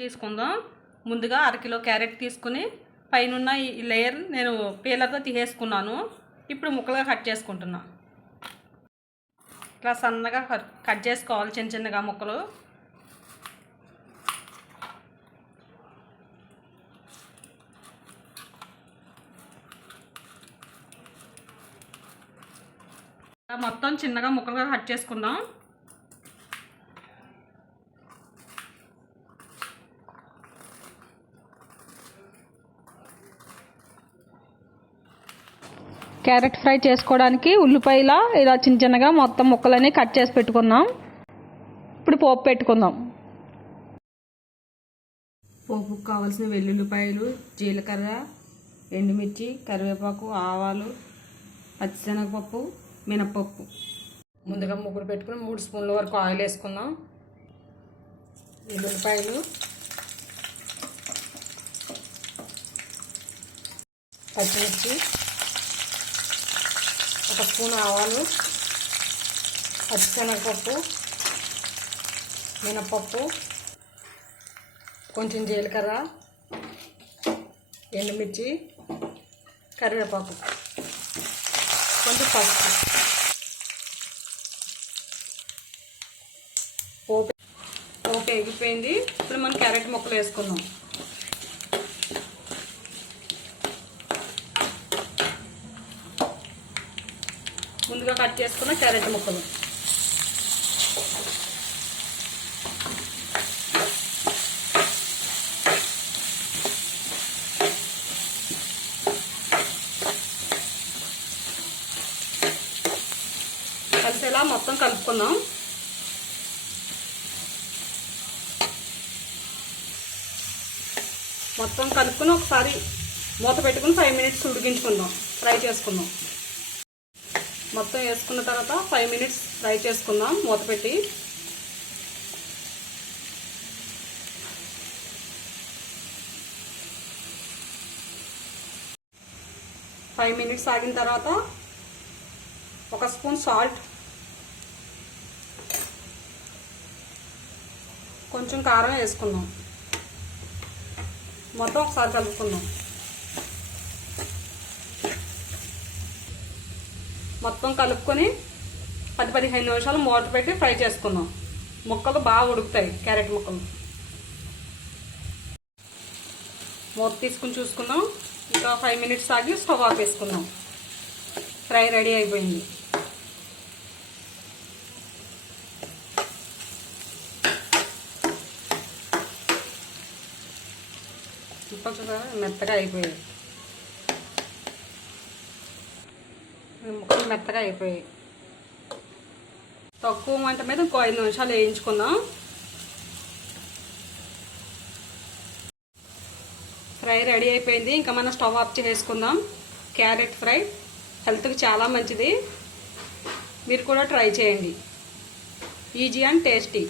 చేసుకుందాం. ముందుగా అరకిలో క్యారెట్ తీసుకుని పైన ఈ లేయర్ నేను పీలర్తో తీసేసుకున్నాను. ఇప్పుడు ముక్కలుగా కట్ చేసుకుంటున్నా. ఇట్లా సన్నగా కట్ చేసుకోవాలి, చిన్న చిన్నగా ముక్కలు. మొత్తం చిన్నగా ముక్కలుగా కట్ చేసుకుందాం. క్యారెట్ ఫ్రై చేసుకోవడానికి ఉల్లిపాయల ఇలా చిన్న చిన్నగా మొత్తం ముక్కలన్నీ కట్ చేసి పెట్టుకున్నాం. ఇప్పుడు పోపు పెట్టుకుందాం. పోపుకు కావాల్సిన వెల్లుల్లిపాయలు, జీలకర్ర, ఎండుమిర్చి, కరివేపాకు, ఆవాలు, పచ్చిశనగపప్పు, మినపప్పు. ముందుగా ముగ్గురు పెట్టుకుని 3 స్పూన్ల వరకు ఆయిల్ వేసుకుందాం. వెల్లుల్లిపాయలు, పచ్చిమిర్చి, 1 స్పూన్ ఆవాలు, పచ్చిశనగపప్పు, మినపప్పు, కొంచెం జీలకర్ర, ఎండుమిర్చి, కరివేపాకు, కొంచెం పసుపు. పోపు ఎగిపోయింది. ఇప్పుడు మనం క్యారెట్ ముక్కలు వేసుకుందాం. ముందుగా కట్ చేసుకున్న క్యారెట్ ముక్కలు కలిసేలా మొత్తం కలుపుకుందాం. మొత్తం కలుపుకొని ఒకసారి మూత పెట్టుకుని 5 మినిట్స్ ఉడికించుకుందాం, ఫ్రై చేసుకుందాం. మొత్తం వేసుకున్న తర్వాత 5 మినిట్స్ ఫ్రై చేసుకుందాం మూత పెట్టి. ఫైవ్ మినిట్స్ ఆగిన తర్వాత 1 స్పూన్ సాల్ట్, కొంచెం కారం వేసుకుందాం. మొత్తం ఒకసారి కలుపుకుందాం. మొత్తం కలుపుకొని 10-15 నిమిషాలు మూత పెట్టి ఫ్రై చేసుకుందాం. ముక్కలు బాగా ఉడుకుతాయి, క్యారెట్ ముక్కలు. మూత తీసుకుని చూసుకుందాం. ఇంకా 5 మినిట్స్ ఆగి స్టవ్ ఆఫ్ వేసుకుందాం. ఫ్రై రెడీ అయిపోయింది. ముక్కలు మెత్తగా అయిపోయాయి. ముక్కలు మెత్తగా అయిపోయాయి. తక్కువ మంట మీద ఇంకో 5 నిమిషాలు వేయించుకుందాం. ఫ్రై రెడీ అయిపోయింది. ఇంకా మనం స్టవ్ ఆఫ్ చేసుకుందాం. క్యారెట్ ఫ్రై హెల్త్కి చాలా మంచిది. మీరు కూడా ట్రై చేయండి. Easy and tasty.